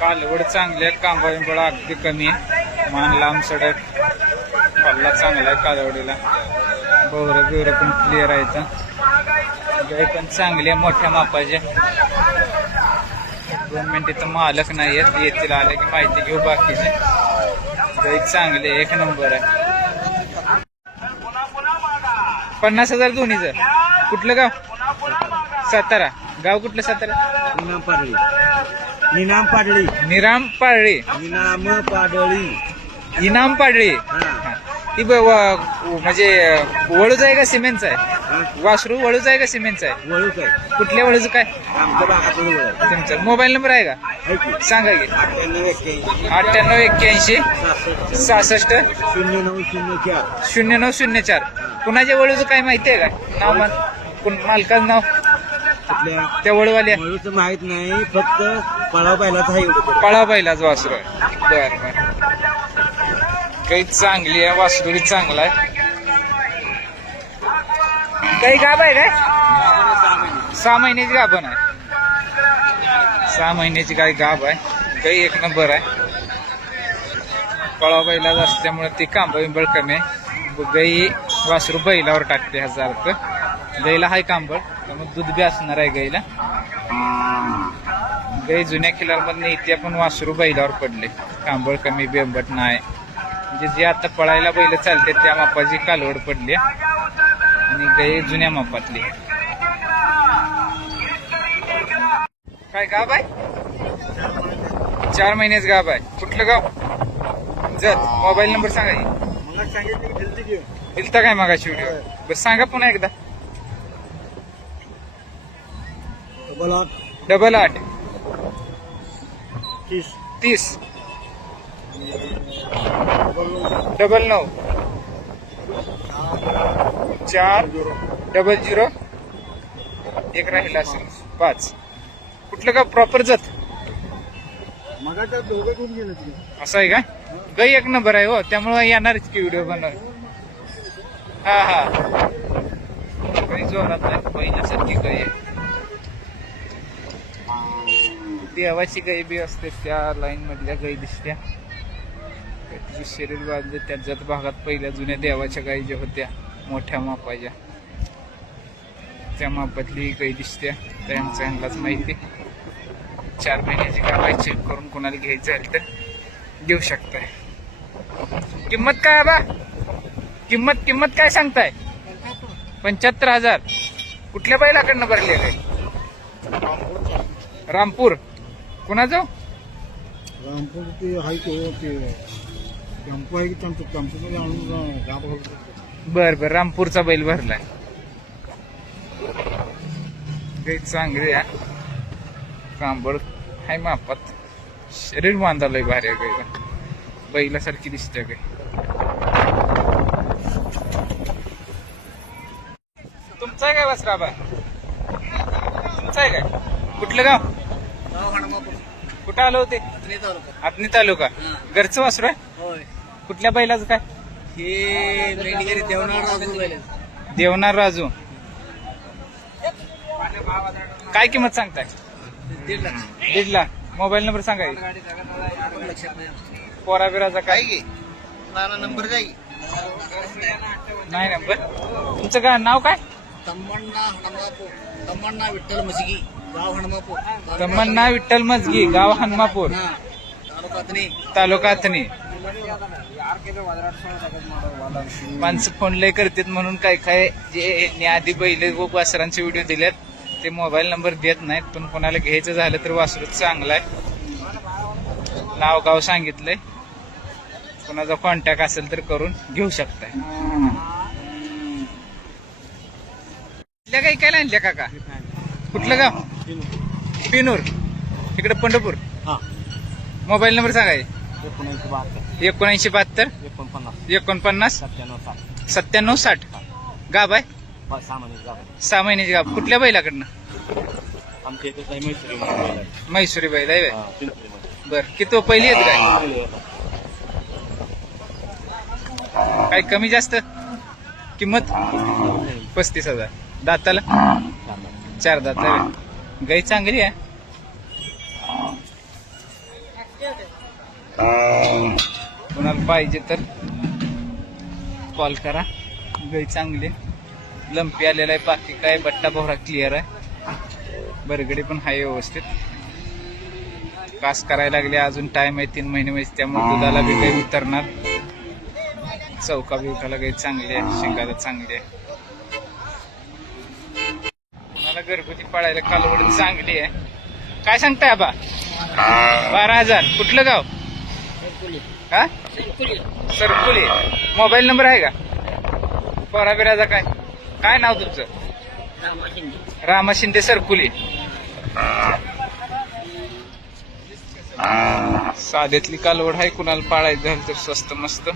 कालवड चांगली आहे, कांबा बिंबळा अगदी कमी आहे, मान लांब सडक, पल्ला चांगला आहे कालवडीला, बोरं बिवरं पण क्लिअर आहे इथं. गाय पण चांगली आहे, मोठ्या मापाचे. 2 मिनिटं मालक नाही आहेत, येतील आले की माहिती घेऊ बाकीचे. गाय चांगली आहे, 1 नंबर आहे. 50,000 दोन्हीचं. कुठलं गाव? सातारा. गाव कुठलं सातारा? निनाम पाडळी. निनाम पाडळी. निराम पाडळी. निनाम पाडळी. इनाम पाडळी. ती म्हणजे वळूच आहे का सिमेंटचा आहे? वासरू वळूच आहे का सिमेंटचा आहे? वळूच आहे. कुठल्या वळूचं काय? आमच्या भागातून वळ आहे. तुमचा मोबाईल नंबर आहे का? आहे की? सांगा की. 9881 66 0904. 0904. कुणाच्या वळूचं काय माहिती आहे का? नाव मालकाचं नाव आपल्या त्या वळूवाल्या? वळूचं माहित नाही, फक्त पळाव पाहिलाच आहे एवढं. पळा बैलाच वासरू आहे. बर बर. काही चांगली आहे, वासरूही चांगला आहे. काही गाभ आहे काय? 6 महिन्याची गाभण आहे. 6 महिन्याची काही गाभ आहे. काही 1 नंबर आहे. पळा बैलाच असल्यामुळे ती कांबा बिंबळ कमी आहे. गाई वासरू बैलावर टाकते 1000 रुपये. गाईला हाय कांबळ, त्यामुळे दूध बी असणार आहे गाईला. गाई जुन्या खिलारमधून इथे पण वासरू बैलावर पडले, कांबळ कमी, बेंबट नाही. म्हणजे जे आता पळायला बैल चालते त्या मापाची कालवड पडली आणि गाई जुन्या मापातली. काय गाभ आहे? 4 महिन्याच गाभ आहे. कुठलं गाव? जत. मोबाईल नंबर सांगा की. मला सांगितलं की दिलती घेऊन. दिलता काय मागाशी व्हिडिओ? बरं सांगा पुन्हा एकदा. 88 30 99 4 00 1 राहिला असेल 5. कुठलं का प्रॉपर जत? मग त्या दोघं घेऊन गेलं तुम्ही. असं आहे का? गाई 1 नंबर आहे हो, त्यामुळे येणारच की व्हिडिओ बनव. हा हा. काही जोरात नाही, पहिल्यासारखी गाई आहे. देवाची गाई बी असते, त्या लाईन मधल्या गाई दिसत्या. तिचे शरीर बांधले त्या जत भागात पहिल्या जुन्या देवाच्या गाई ज्या होत्या मोठ्या मापाच्या, त्या मापातली गाई दिसत्या. त्यांनाच माहिती. 4 महिन्याची गाय चेक करून कोणाला घ्यायचं आहे तर देऊ शकताय. किंमत काय बा? किंमत काय सांगताय? 75,000. कुठल्या बैलाकडनं भरले काय? रामपूर. कुणा जाऊ? रामपूर ते आहे ते टेम्पो आहे की टेम्पोमध्ये आणून गाव. बर बर. रामपूरचा बैल भरलाय. गाई चांगली आहे, कांबळ हाय मापात, शरीर बांधालय भारी आहे गाईला, बैलासारखी दिसते गाई. तुमचा आहे काय वासराबा? तुमचा आहे काय? कुठलं गाव? कुठं आलो होते? आतनी तालुका. घरचं वासरू आहे? कुठल्या बैलाचं काय? हे देवनार राजू. काय किंमत सांगताय? 1.5 लाख. मोबाईल नंबर सांगा. पोरा बिराचा काय? नंबर जाईल. नाही नंबर. तुमचं काय नाव काय? तमन्ना विठ्ठल मजगी, गाव हणमापूर. तमन्ना विठ्ठल मजगी, गाव हनुमापूर, तालुका अथणी. माणसं फोन लय करतात म्हणून काय काय जे आधी बैल व वासरांचे व्हिडिओ दिलेत ते मोबाईल नंबर देत नाहीत. पण कोणाला घ्यायचं झालं तर वासरू चांगला आहे, नाव गाव सांगितलंय. कोणाचा कॉन्टॅक्ट असेल तर करून घेऊ शकताय. काही काय आणल्या काका? कुठलं गाव? पिनूर. इकडे पंढरपूर. मोबाईल नंबर सांगा. 7972 49 97 60. गाब आहे? 6 महिन्याची गाब. कुठल्या बैलाकडनं? म्हैसुरी बैल आहे. बर. किती पहिली येत काय? काय कमी जास्त किंमत? 35,000. दाताला? 4 दात आहे. गाई चांगली आहे. कुणाला पाहिजे तर कॉल करा. गाई चांगली लंपी आलेला आहे, बाकी काय बट्टा बोहरा क्लिअर आहे, बरगडी पण आहे व्यवस्थित. कास करायला लागले, अजून टाइम आहे 3 महिने म्हणजे, त्यामुळे दुधाला बी काही उतरणार. चौका बिवकाला काही चांगली आहे, शिंगाला चांगली आहे. कुणाला घरगुती पाळायला कालवड चांगली आहे. काय सांगताय आबा? 12,000. कुठलं गाव? हा सरकुली. मोबाईल नंबर आहे का? पोरा बिराचा काय काय नाव तुमचं? रामा शिंदे सरकुली. साध्यातली कालवड आहे, कुणाला पाळायचं झालं तर स्वस्त मस्त.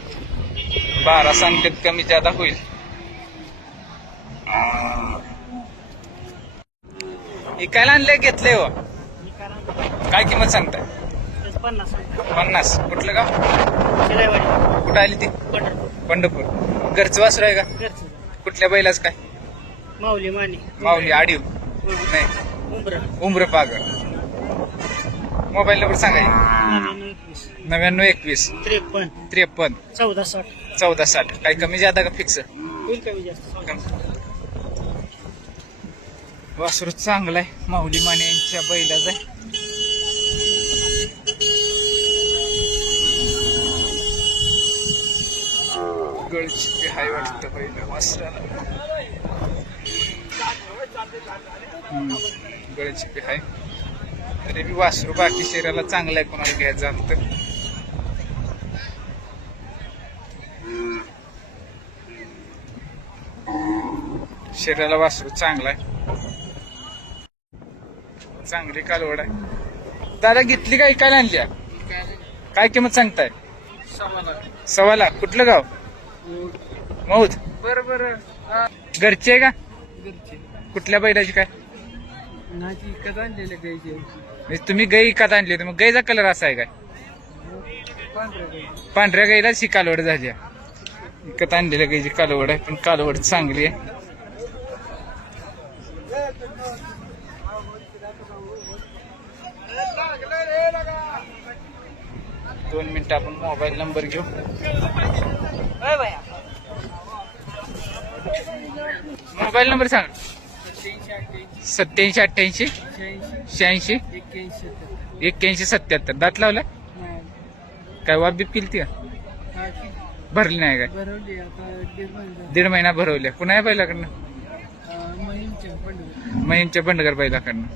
12 सांगतात, कमी जादा होईल. इकायला आणले घेतले हो? काय किंमत सांगताय? 50. कुठलं गाव? कुठं आली ती? पंढरपूर. घरचं वासरू आहे का? कुठल्या बैलाच काय? माऊली आडीव नाही उमर पागळ. मोबाईल नंबर सांगा. 9921 53 1460. काही कमी जादा का फिक्स? वासरू चांगला आहे, माऊली माने यांच्या बैलाचा आहे. गळची हाय वाटतं पहिलं वासराला. गळची हाय तरी बी वासरू बाकी शरीराला चांगलं आहे, कोणाला घ्यायचं झालं तर. शरीराला वासरू चांगला आहे, चांगली कालवड आहे. दादा घेतली का ऐकायला आणल्या? काय किंमत सांगताय? 1.25 लाख. कुठलं गाव? मौद. बरोबर. घरची आहे का? कुठल्या बैलाची काय? तुम्ही गाई विकत आणली होती, मग गाईचा कलर असा आहे काय? पांढऱ्या गाईला ही कालवड झाली. विकत आणलेल्या गाईची कालवड आहे, पण कालवड चांगली आहे. दोन मिनिटं आपण मोबाईल नंबर घेऊ. मोबाईल नंबर सांग. 87 88 86 81 77. दात लावला काय? वाप बीप केली का? भरली नाही काय? 1.5 महिना भरवल्या. कुणा आहे बैलाकडनं? महिमच्या बंडगर बैलाकडनं.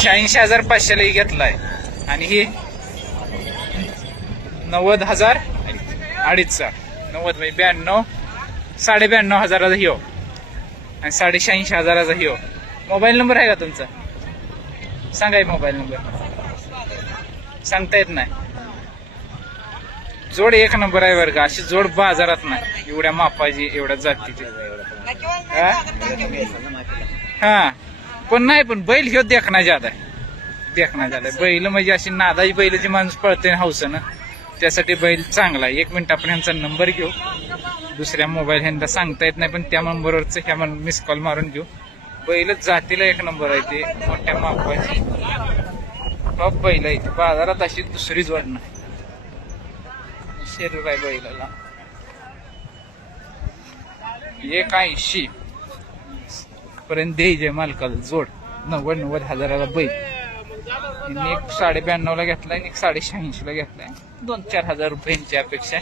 86,500 घेतलाय आणि हे 90,000 अडीचचा. 90 म्हणजे 92 92,500 हिओ आणि 86,500 हिओ. मोबाईल नंबर आहे का तुमचा? सांगाय मोबाईल नंबर. सांगता येत नाही. जोड 1 नंबर आहे बरं का, अशी जोड बाजारात नाही. एवढ्या मापाची, एवढ्या जातीची. हा पण नाही, पण बैल ह्यो देखना ज्यादा आहे. देखना ज्यादा बैल म्हणजे अशी नादाची बैल जी माणूस पळते हौसनं, त्यासाठी बैल चांगला आहे. 1 मिनिट आपण ह्यांचा नंबर घेऊ. दुसऱ्या मोबाईल ह्यांना सांगता येत नाही, पण त्या नंबरवरच ह्या मिस कॉल मारून घेऊ. बैलच जातीला 1 नंबर आहे ते, मोठ्या मापाची टॉप बैल आहे. बाजारात अशी दुसरी जोड नाही. शरीर आहे बैलाला. 180 पर्यंत द्यायचे मालकाला जोड. 90,000 बैल. एक 92.5 घेतलाय, एक 86.5 घेतलाय. 2-4 हजार रुपयांची अपेक्षा.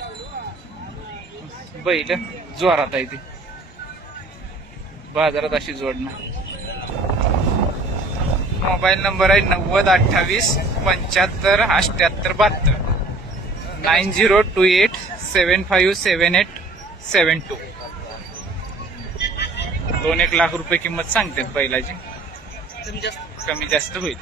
बैल जोरात आहे ती, बाजारात अशी जोड नाही. मोबाईल नंबर आहे 90 28 75 78 72. 9028 7578 72. 2-1 लाख रुपये किंमत सांगतात बैलाची. कमी जास्त होईल.